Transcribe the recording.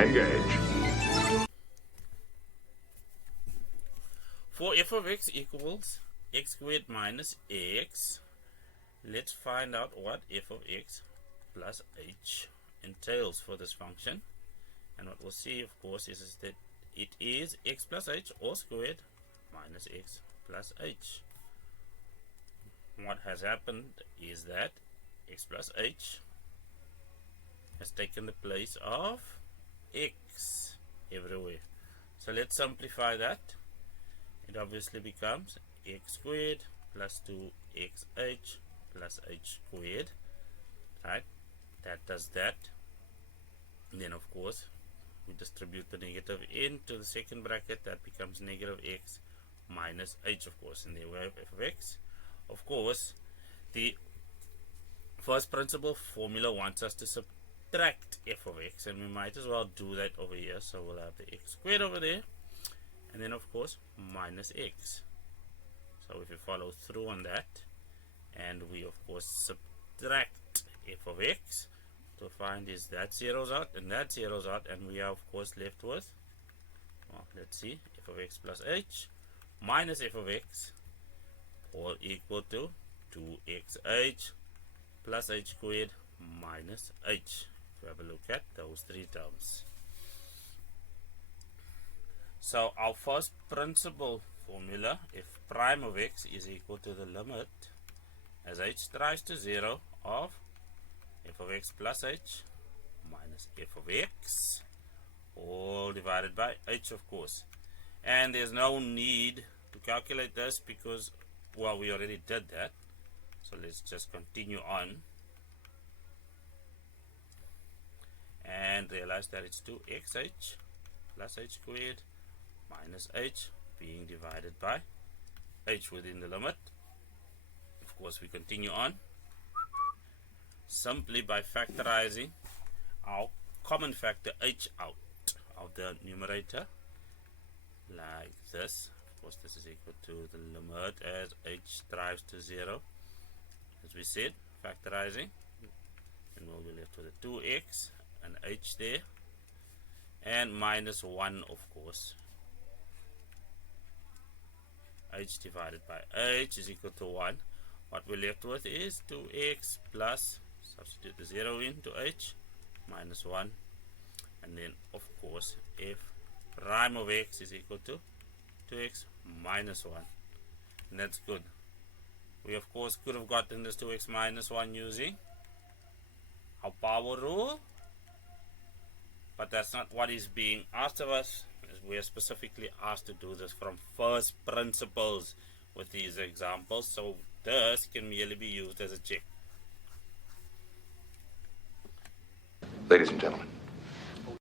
Engage. For f of x equals x squared minus x, let's find out what f of x plus h entails for this function. And what we'll see, of course, is that it is x plus h all squared minus x plus h. What has happened is that x plus h has taken the place of x everywhere. So let's simplify that. It obviously becomes x squared plus 2xh plus h squared, right? That does that. And then of course we distribute the negative into the second bracket. That becomes negative x minus h, of course, and there we have f of x. Of course, the first principle formula wants us to subtract f of x, and we might as well do that over here. So we'll have the x squared over there, and then of course minus x. So if you follow through on that, and we of course subtract f of x, to find is that zeroes out and that zeroes out, and we are of course left with, well, let's see, f of x plus h minus f of x, all equal to 2xh plus h squared minus h. If we have a look at those three terms. So our first principle formula, f prime of x is equal to the limit as h tries to 0 of f of x plus h minus f of x, all divided by h, of course. And there's no need to calculate this because, well, we already did that. So let's just continue on and realize that it's 2xh plus h squared minus h being divided by h within the limit. Of course, we continue on simply by factorizing our common factor h out of the numerator like this. Of course, this is equal to the limit as h strives to 0, as we said, factorizing, and we'll be left with a 2x and h there, and minus 1, of course. H divided by h is equal to 1. What we're left with is 2x plus, substitute the 0 into h, minus 1, and then of course f prime of x is equal to 2x minus 1, and that's good. We of course could have gotten this 2x minus 1 using our power rule, but that's not what is being asked of us. We are specifically asked to do this from first principles with these examples, so this can merely be used as a check. Ladies and gentlemen,